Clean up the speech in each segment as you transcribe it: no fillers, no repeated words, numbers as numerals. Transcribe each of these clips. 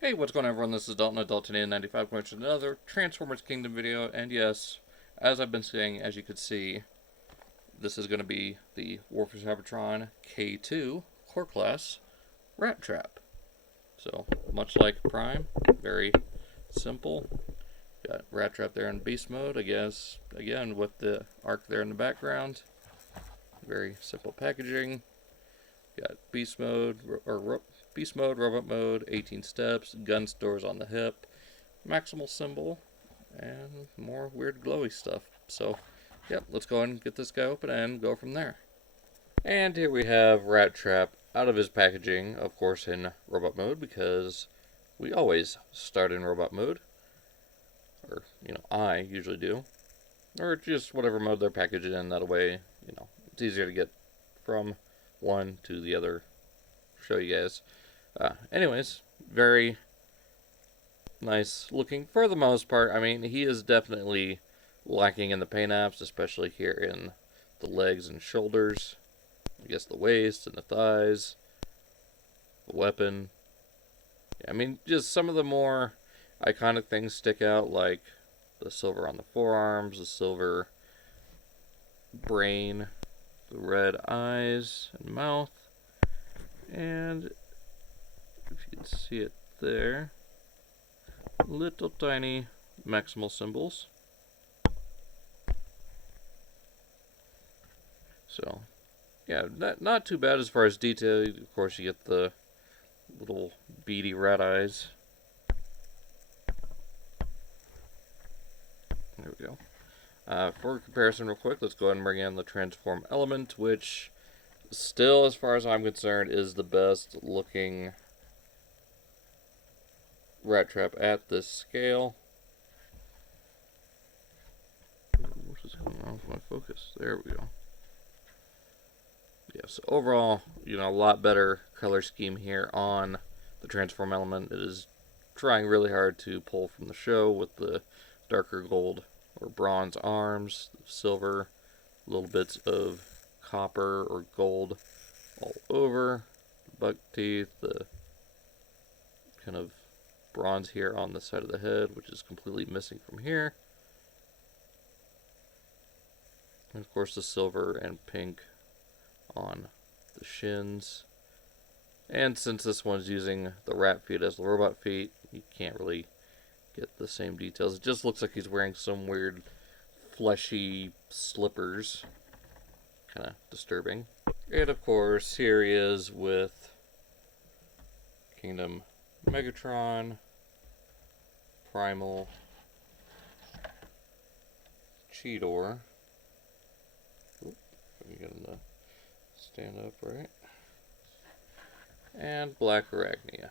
Hey, what's going on, everyone? This is Dalton, Adult9895, coming to another Transformers Kingdom video. And yes, as I've been saying, as you could see, this is going to be the War for Cybertron K-2 core class Rattrap. So, much like Prime, very simple. Got Rattrap there in beast mode, I guess. Again, with the arc there in the background. Very simple packaging. Got beast mode, beast mode, robot mode, 18 steps, gun stores on the hip, maximal symbol, and more weird glowy stuff. So, yep, let's go ahead and get this guy open and go from there. And here we have Rattrap out of his packaging, of course in robot mode, because we always start in robot mode. Or, I usually do. Or just whatever mode they're packaged in, that way, it's easier to get from one to the other. Show you guys. Anyways, very nice looking for the most part. I mean, he is definitely lacking in the paint apps, especially here in the legs and shoulders. I guess the waist and the thighs. The weapon. Yeah, I mean, just some of the more iconic things stick out, like the silver on the forearms, the silver brain, the red eyes and mouth, and if you can see it there, little tiny maximal symbols. So, yeah, not too bad as far as detail. Of course, you get the little beady red eyes. There we go. For comparison, real quick, let's go ahead and bring in the transform element, which still, as far as I'm concerned, is the best looking Rattrap at this scale. What is going on with my focus? There we go. Yes, overall, a lot better color scheme here on the transform element. It is trying really hard to pull from the show with the darker gold or bronze arms, silver, little bits of copper or gold all over, buck teeth, the kind of bronze here on the side of the head, which is completely missing from here. And of course the silver and pink on the shins. And since this one's using the rat feet as the robot feet, you can't really get the same details. It just looks like he's wearing some weird fleshy slippers. Kind of disturbing. And of course, here he is with Kingdom Megatron, Primal, Cheetor. Oop, let me get him to stand up right. And Black Arachnia.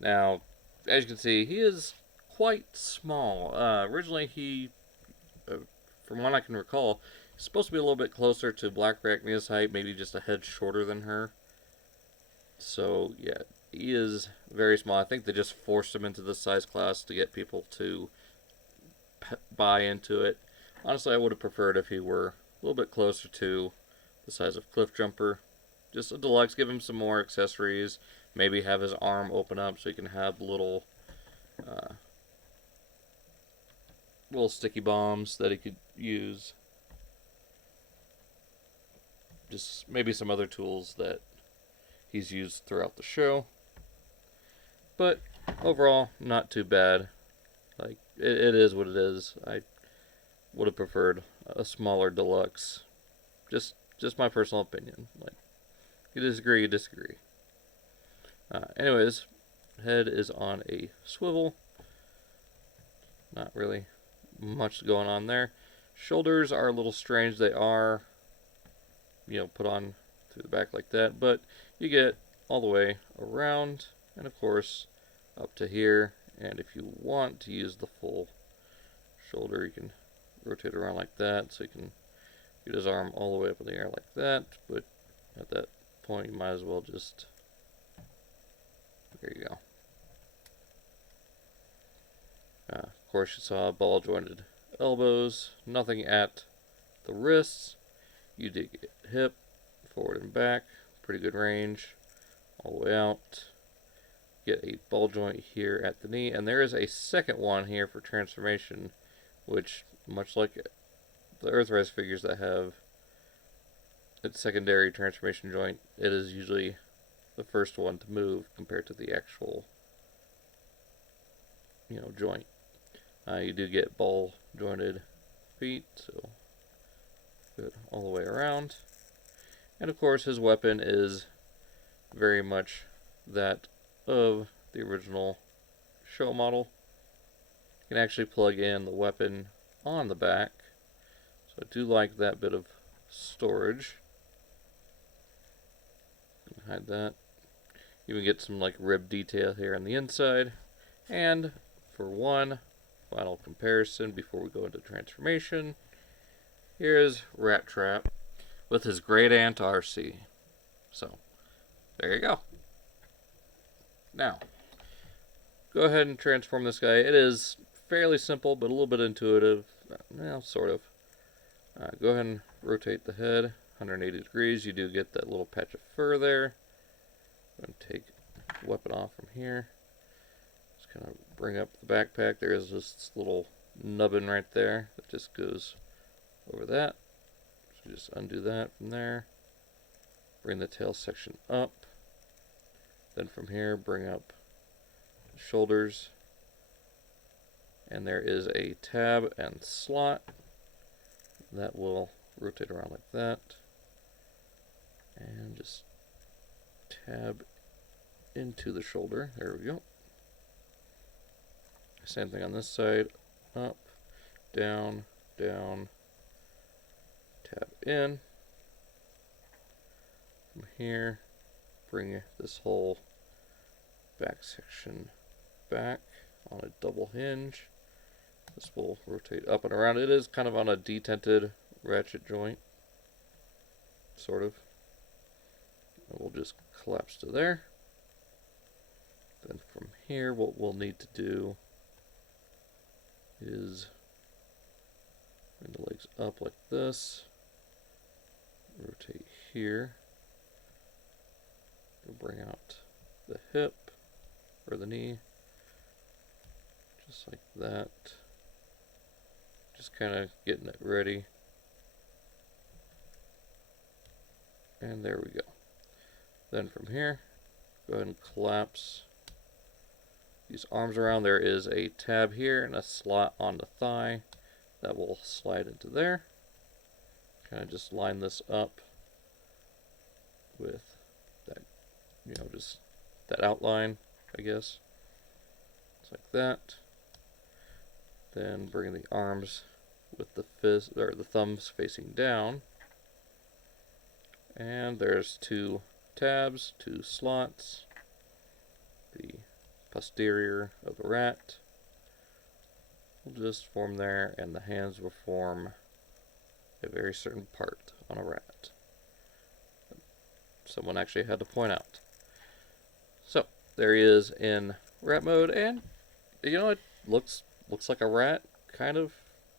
Now, as you can see, he is quite small. Originally, he, from what I can recall, he's supposed to be a little bit closer to Black Arachnia's height, maybe just a head shorter than her. So, yeah, he is very small. I think they just forced him into this size class to get people to buy into it. Honestly, I would have preferred if he were a little bit closer to the size of Cliffjumper. Just a deluxe, give him some more accessories. Maybe have his arm open up so he can have little sticky bombs that he could use. Just maybe some other tools that he's used throughout the show. But overall, not too bad. Like, it is what it is. I would have preferred a smaller deluxe. Just my personal opinion. Like, you disagree, you disagree. Anyways, head is on a swivel. Not really much going on there. Shoulders are a little strange. They are, put on through the back like that. But you get all the way around and, of course, up to here. And if you want to use the full shoulder, you can rotate around like that. So you can get his arm all the way up in the air like that. But at that point, you might as well just... There you go. Of course, you saw ball jointed elbows, nothing at the wrists. You did get hip, forward and back, pretty good range, all the way out. get a ball joint here at the knee, and there is a second one here for transformation, which, much like the Earthrise figures that have its secondary transformation joint, it is usually the first one to move compared to the actual, joint. You do get ball jointed feet, so good all the way around. And of course, his weapon is very much that of the original show model. You can actually plug in the weapon on the back, so I do like that bit of storage. Hide that. You can get some like rib detail here on the inside. And for one final comparison before we go into transformation, here's Rattrap with his great aunt RC. So there you go. Now, go ahead and transform this guy. It is fairly simple, but a little bit intuitive. Well, sort of. Go ahead and rotate the head 180 degrees. You do get that little patch of fur there. I'm going to take the weapon off from here. Just kind of bring up the backpack. There is this little nubbin right there that just goes over that. So just undo that from there. Bring the tail section up. Then from here, bring up the shoulders. And there is a tab and slot that will rotate around like that. And just tab into the shoulder. There we go. Same thing on this side. Up, down, down. Tab in. From here, bring this whole back section back on a double hinge. This will rotate up and around. It is kind of on a detented ratchet joint, sort of. And we'll just collapse to there. Then from here, what we'll need to do is bring the legs up like this. Rotate here. We'll bring out the hip or the knee, just like that. Just kind of getting it ready. And there we go. Then from here, go ahead and collapse these arms around. There is a tab here and a slot on the thigh that will slide into there. Kind of just line this up with that, just that outline, I guess. Just like that. Then bring the arms with the fist or the thumbs facing down. And there's two tabs, two slots. The posterior of the rat will just form there, and the hands will form a very certain part on a rat. Someone actually had to point out. So there he is in rat mode, and it looks like a rat, kind of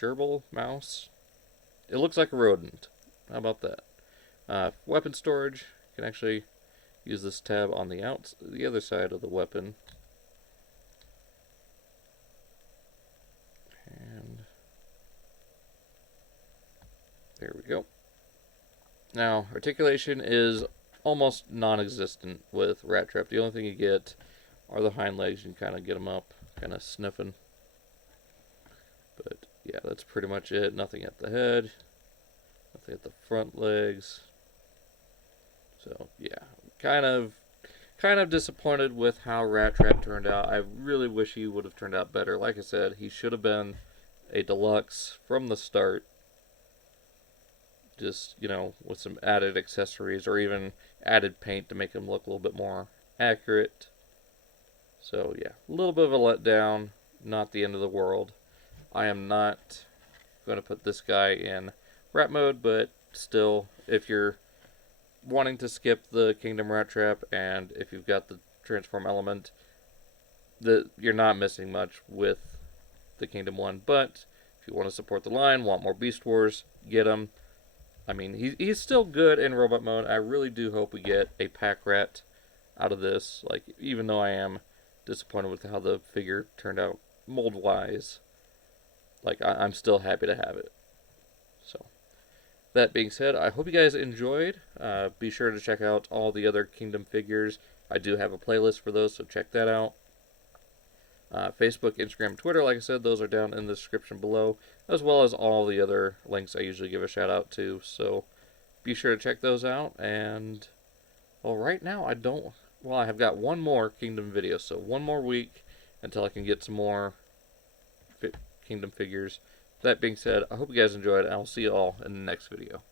gerbil, mouse. It looks like a rodent. How about that? Weapon storage. You can actually use this tab on the other side of the weapon. And there we go. Now, articulation is almost non-existent with Rattrap. The only thing you get are the hind legs. You can kind of get them up, kind of sniffing. But yeah, that's pretty much it. Nothing at the head, nothing at the front legs. So yeah, kind of disappointed with how Rattrap turned out. I really wish he would have turned out better. Like I said, he should have been a deluxe from the start. Just, with some added accessories or even added paint to make him look a little bit more accurate. So yeah, a little bit of a letdown. Not the end of the world. I am not going to put this guy in rat mode, but still, if you're wanting to skip the Kingdom Rattrap and if you've got the transform element, you're not missing much with the Kingdom one. But if you want to support the line, want more Beast Wars, get him. I mean, he's still good in robot mode. I really do hope we get a pack rat out of this. Like, even though I am disappointed with how the figure turned out mold-wise. Like, I'm still happy to have it. So, that being said, I hope you guys enjoyed. Be sure to check out all the other Kingdom figures. I do have a playlist for those, so check that out. Facebook, Instagram, Twitter, like I said, those are down in the description below, as well as all the other links I usually give a shout out to. So be sure to check those out. And, well, right now I have got one more Kingdom video, so one more week until I can get some more Kingdom figures. That being said, I hope you guys enjoyed, and I'll see you all in the next video.